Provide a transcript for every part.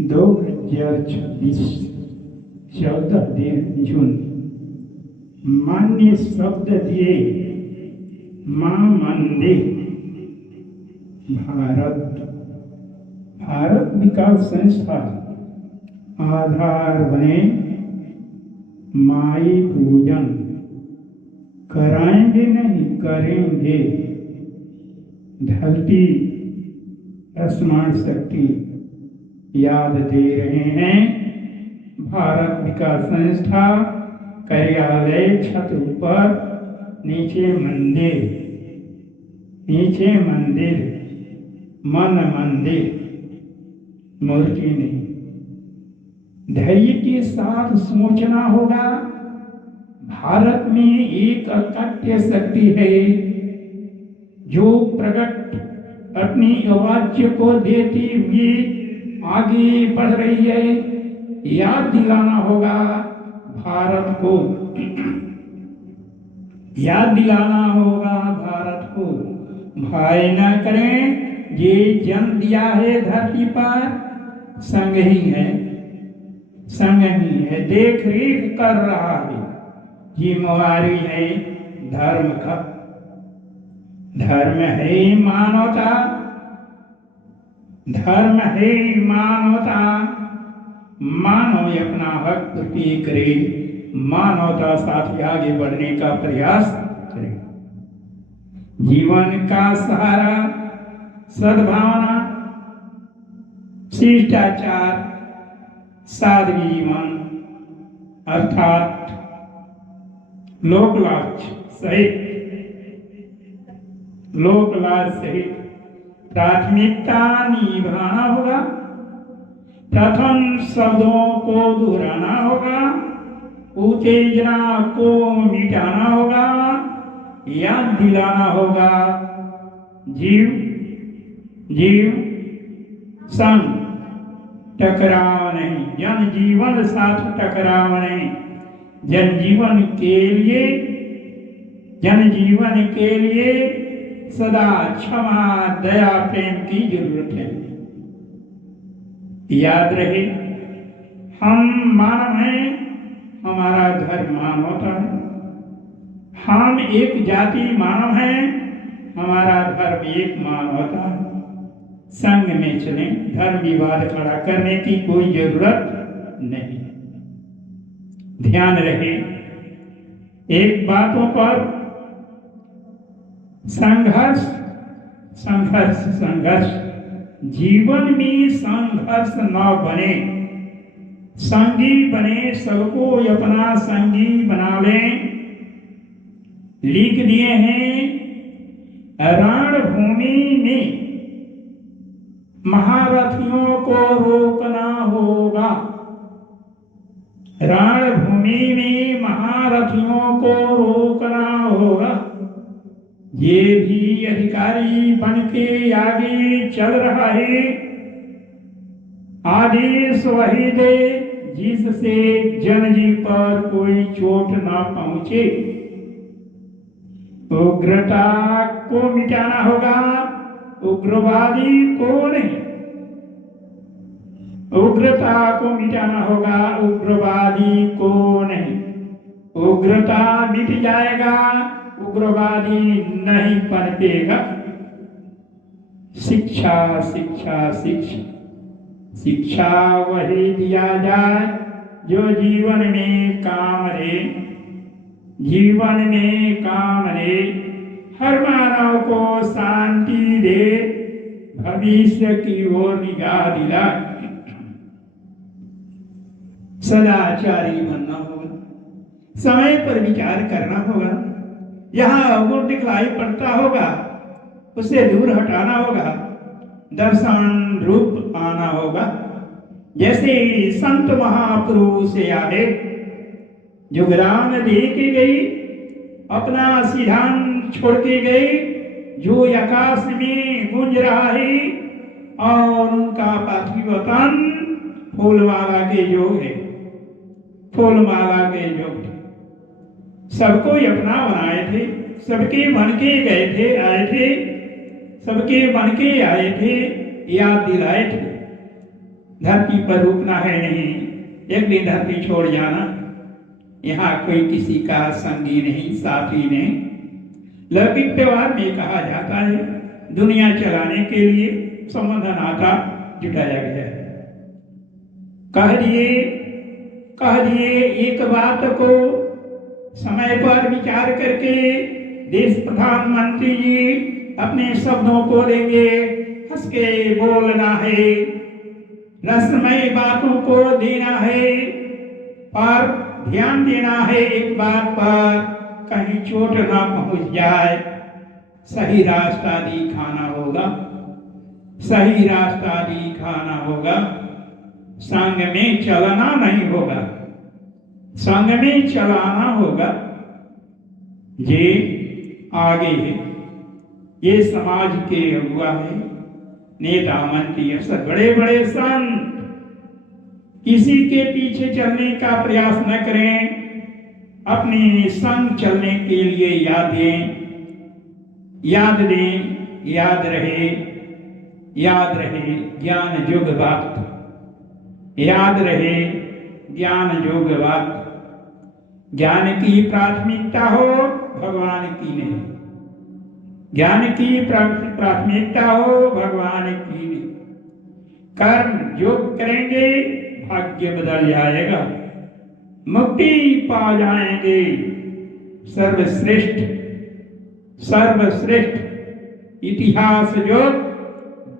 2026 14 जून मान्य शब्द दिए मां मंदिर भारत विकास संस्था आधार बने माई पूजन कराएंगे नहीं करेंगे। धरती स्मरण शक्ति याद दे रहे हैं। भारत विकास संस्था कार्यालय छत ऊपर, नीचे मंदिर मन मंदिर, मूर्ति नहीं। धैर्य के साथ सोचना होगा। भारत में एक अकाट्य शक्ति है जो प्रकट अपनी आवाज़ को देती हुई आगे बढ़ रही है। याद दिलाना होगा भारत को, याद दिलाना होगा भारत को। भय न करें, ये जन्म दिया है धरती पर, संग ही है, देख रेख कर रहा है। जिम्मेवारी है धर्म का, धर्म है मानवता, धर्म है मानवता। मानव अपना हक प्रतीक करे, मानवता साथ आगे बढ़ने का प्रयास करे। जीवन का सहारा सद्भावना, शिष्टाचार, सादगी जीवन अर्थात लोकलाज सहित प्राथमिकता निभाना होगा। प्रथम शब्दों को दोहराना होगा, उत्तेजना को मिटाना होगा, याद दिलाना होगा जीव संग टकराव नहीं, जनजीवन साथ टकराव नहीं। जनजीवन के लिए सदा क्षमा दया प्रेम की जरूरत है। याद रहे हम मानव हैं, हमारा धर्म मानवता है। हम एक जाति मानव हैं, हमारा धर्म एक मानवता है। संग में चलें, धर्म विवाद खड़ा करने की कोई जरूरत नहीं। ध्यान रहे एक बातों पर, संघर्ष जीवन में संघर्ष न बने, संगी बने, सबको अपना संगी बना लें। लिख दिए हैं रणभूमि में महारथियों को रोकना होगा। रणभूमि में महारथियों को रोकना होगा। ये भी अधिकारी बन के आगे चल रहा है, आदेश वही दे जिससे जनजीव पर कोई चोट ना पहुंचे। उग्रता को मिटाना होगा, उग्रवादी को नहीं। उग्रता को मिटाना होगा, उग्रवादी को नहीं। उग्रता मिट जाएगा, उग्रवादी नहीं पनपेगा। शिक्षा वही दिया जाए जो जीवन में काम रहे, हर मानव को शांति दे, भविष्य की ओर निगाह दिलाए। सदाचारी बनना होगा, समय पर विचार करना होगा। यहाँ अवगुण दिखलाई पड़ता होगा, उसे दूर हटाना होगा, दर्शन रूप आना होगा। जैसे संत महापुरुष आए, जो ज्ञान दे के गई, अपना सिद्धांत छोड़ के गई, जो आकाश में गूंज रहा है, और उनका पार्थिव तन फूलमाला के योग है, फूलमाला के योग है। सबको अपना बनाए थे, सबके बन के गए थे, आए थे, सबके बन के आए थे, याद दिलाए थे। धरती पर रुकना है नहीं, एक दिन धरती छोड़ जाना। यहाँ कोई किसी का संगी नहीं, साथी नहीं। लौकिक व्यवहार में कहा जाता है दुनिया चलाने के लिए संबंध नाता जुटाया गया है। कह दिए एक बात को समय पर विचार करके देश प्रधानमंत्री जी अपने शब्दों को लेंगे, हंस के बोलना है, रसमय बातों को देना है, और ध्यान देना है एक बात पर, कहीं चोट ना पहुंच जाए। सही रास्ता दिखाना होगा, सही रास्ता दिखाना होगा। संग में चलना नहीं होगा, संग में चलाना होगा। ये आगे है, ये समाज के अगुआ है, नेता मंत्री अफसर बड़े बड़े संत। किसी के पीछे चलने का प्रयास न करें, अपने संग चलने के लिए याद दें, याद रहे ज्ञान युग वक्त, याद रहे ज्ञान युग वक्त। ज्ञान की प्राथमिकता हो, भगवान की नहीं। ज्ञान की प्राथमिकता हो, भगवान की नहीं। कर्म योग करेंगे, भाग्य बदल जाएगा, मुक्ति पा जाएंगे। सर्वश्रेष्ठ इतिहास जो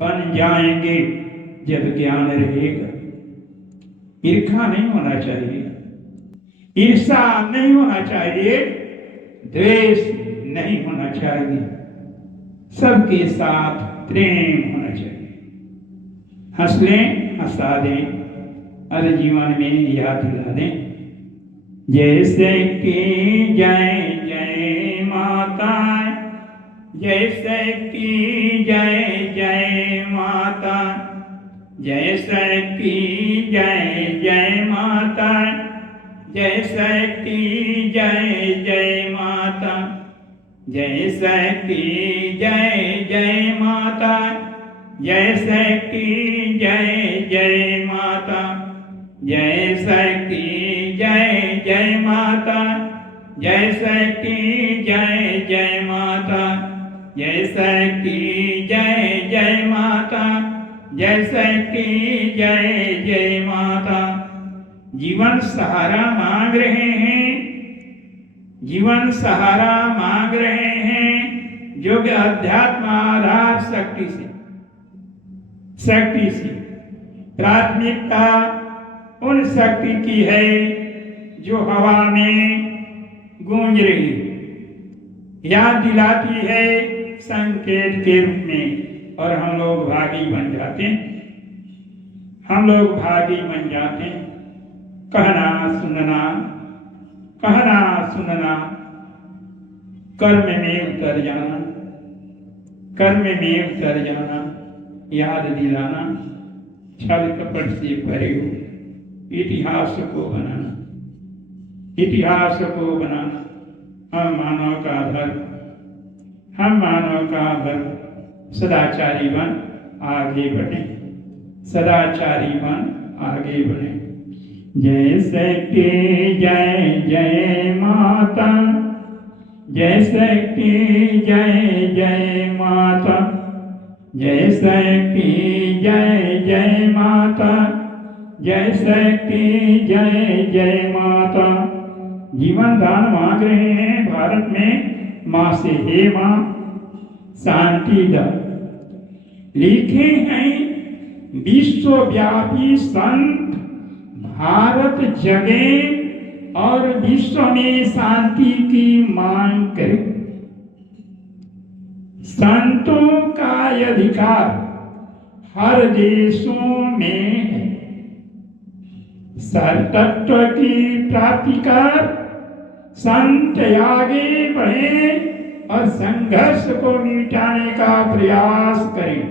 बन जाएंगे जब ज्ञान रहेगा। ईर्ष्या नहीं होना चाहिए, ईर्ष्या नहीं होना चाहिए, द्वेष नहीं होना चाहिए, सबके साथ प्रेम होना चाहिए। हंस लें, हंसा दें, और जीवन में याद दिला दें। जैसे कि जय जय माता, जैसे कि जय जय माता, जैसे कि जय जय माता, जैसे कि जय जय माता, जैसे कि जय जय माता, जैसे कि जय जय माता, जैसे कि जय जय माता, जैसे कि जय जय माता, जैसे कि जय जय माता, जैसे कि जय जय माता। जीवन सहारा मांग रहे हैं, जीवन सहारा मांग रहे हैं, जो कि अध्यात्म आधार शक्ति से प्राथमिकता उन शक्ति की है जो हवा में गूंज रही, याद दिलाती है संकेत के रूप में, और हम लोग भागी बन जाते हैं, हम लोग भागी बन जाते हैं। कहना सुनना, कहना सुनना, कर्म में उतर जाना, कर्म में उतर जाना, याद दिलाना, छल कपट से भरे हो इतिहास को बनाना, इतिहास को बनाना। हम मानव का धर्म, हम मानव का धर्म सदाचारी बन आगे बढ़े, सदाचारी बन आगे बढ़े। जैसे कि जय जय माता, जैसे कि जय जय माता, जैसे कि जय जय माता, जैसे कि जय जय माता। जीवन दान मांग रहे हैं भारत में माँ से, हे माँ शांति द। लिखे हैं विश्वव्यापी संत, भारत जगे और विश्व में शांति की मांग करे। संतों का अधिकार हर देशों में है। सर्वतत्व की प्राप्ति कर संत आगे बढ़े और संघर्ष को मिटाने का प्रयास करें।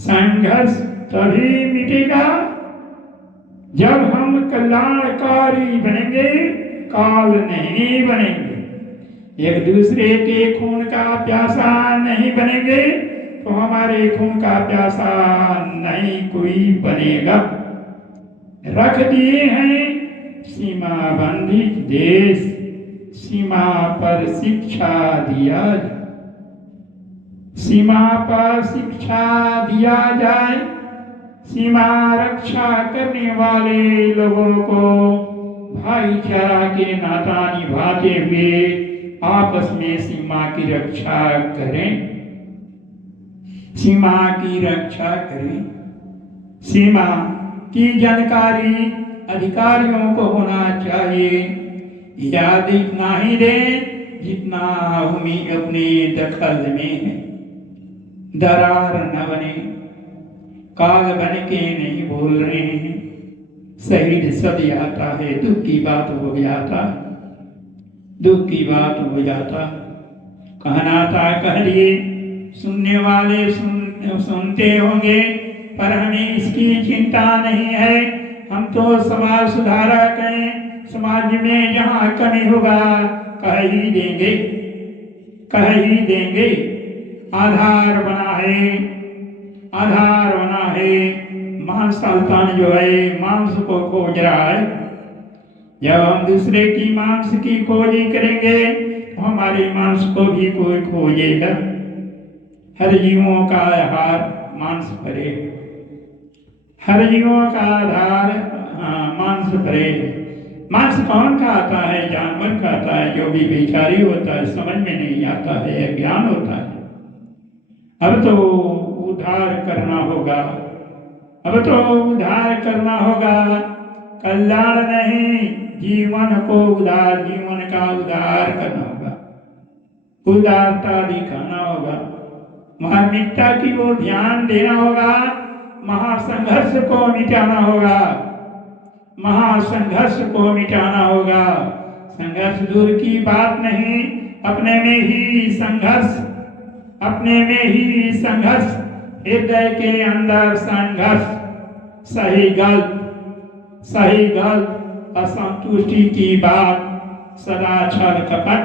संघर्ष तभी मिटेगा जब हम कल्याणकारी बनेंगे, काल नहीं बनेंगे। एक दूसरे के खून का प्यासा नहीं बनेंगे तो हमारे खून का प्यासा नहीं कोई बनेगा। रख दिए हैं सीमाबंदी देश, सीमा पर शिक्षा दिया, सीमा पर शिक्षा दिया जाए। सीमा रक्षा करने वाले लोगों को भाईचारा के नाता निभाते हुए आपस में सीमा की रक्षा करें, सीमा की रक्षा करें। सीमा की जानकारी अधिकारियों को होना चाहिए, याद इतना ही दें जितना भूमि अपने दखल में है। दरार न बने, काग बन के नहीं बोल रहे हैं। शहीद सब आता है, दुख की बात हो जाता, दुख की बात हो जाता। कहना था कह दिए, सुनने वाले सुनते होंगे, पर हमें इसकी चिंता नहीं है। हम तो समाज सुधारक हैं, समाज में जहाँ कमी होगा कह ही देंगे, कह ही देंगे। आधार बना है, आधार बना है। महान जो है मांस को खोज रहा है। जब हम दूसरे की मांस की खोजी करेंगे तो हमारे मांस को भी कोई खोजेगा। हर जीवों का आधार मांस परे, हर जीवों का आधार मांस परे। मांस कौन खाता है? जानवर खाता है, जो भी बेचारी होता है, समझ में नहीं आता है, अज्ञान होता है। अब तो उद्धार करना होगा, अब तो उद्धार करना होगा। कल्याण नहीं, जीवन को उद्धार, जीवन का उद्धार करना होगा, उदारता दिखाना होगा, धार्मिकता की ओर ध्यान देना होगा, महासंघर्ष को मिटाना होगा, महासंघर्ष को मिटाना होगा। संघर्ष दूर की बात नहीं, अपने में ही संघर्ष, अपने में ही संघर्ष, हृदय के अंदर संघर्ष, सही गलत, सही गलत, असंतुष्टि की बात, सदा छल कपट,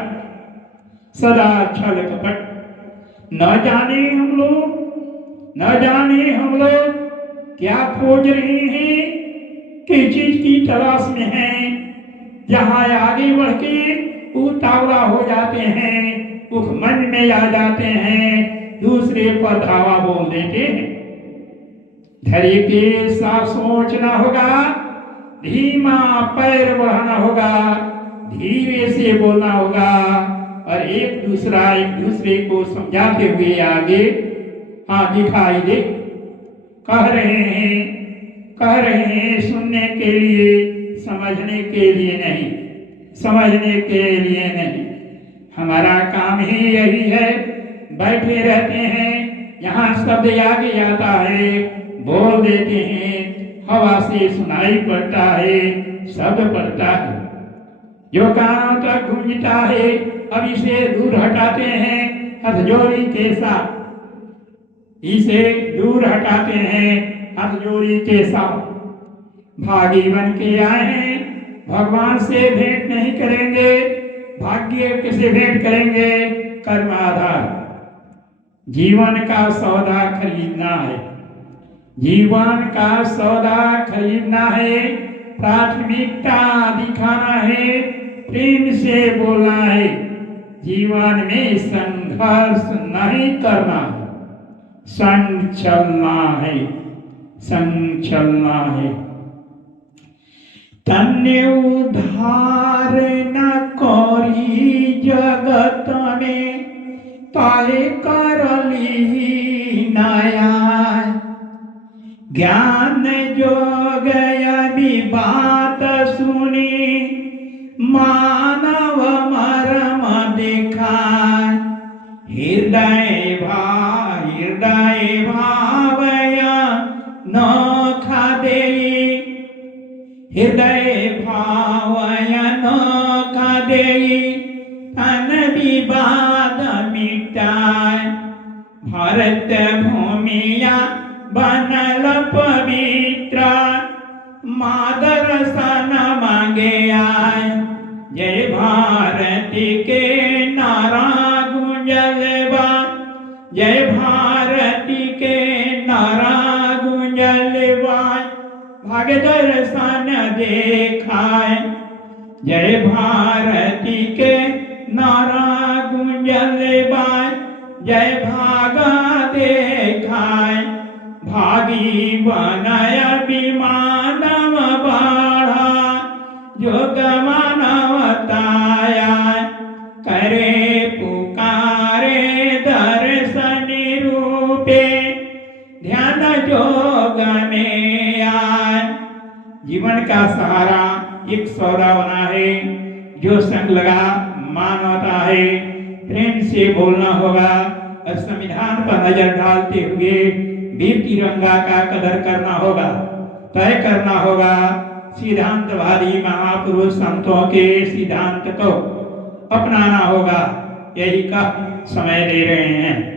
सदा छल कपट। न जाने हम लोग, न जाने हम लोग क्या खोज रहे हैं, किस चीज की तलाश में हैं। जहां आगे बढ़ के उतावला हो जाते हैं, उस मन में आ जाते हैं, दूसरे पर धावा बोल देते हैं। धैर्य के साथ सोचना होगा, धीमा पैर बढ़ाना होगा, धीरे से बोलना होगा और एक दूसरे को समझाते हुए आगे दिखाई दे। कह रहे हैं सुनने के लिए, समझने के लिए नहीं, समझने के लिए नहीं। हमारा काम ही यही है, बैठे रहते हैं, यहाँ शब्द आगे आता है, बोल देते हैं, हवा से सुनाई पड़ता है, शब्द पड़ता है, जो कानों तक गूंजता है, अब इसे दूर हटाते हैं हथजोड़ी के साथ, इसे दूर हटाते हैं हथजोड़ी के साथ। भागी बन के आए हैं, भगवान से भेंट नहीं करेंगे, भाग्य से भेंट करेंगे, कर्म आधार। जीवन का सौदा खरीदना है, जीवन का सौदा खरीदना है, प्राथमिकता दिखाना है, प्रेम से बोलना है, जीवन में संघर्ष नहीं करना है, संग चलना है, संग चलना है। तन्ने उद्धार न करी जगत में, ताहे करली नया। ज्ञान जोग अभी बात सुनी, मानव मरम दिखाय। हृदय भावय नोखा दे, हृदय भावय नोखा दे, तन विवाद मिटाय। भारत भूमिया बनल पवित्र, मादरसन मांगे आय। जय भारती के नारा गुंजलवा, जय भारती के नारा गुंजलवा। भाग्य दर्शन देखाए। जय भारती के नारा गुंजल बाय, जय भागा देखाए। भागी बनय विमानव बाढ़ा, जोग मानवताया। करे पुकारे दर्शन रूपे, ध्यान जोग में आए। जीवन का सहारा एक सौदा बना है, जो संग लगा मानवता है। प्रेम से बोलना होगा और संविधान पर नजर डालते हुए वीर तिरंगा का कदर करना होगा। तय करना होगा सिद्धांतवादी महापुरुष संतों के सिद्धांत को अपनाना होगा। यही का समय ले रहे हैं।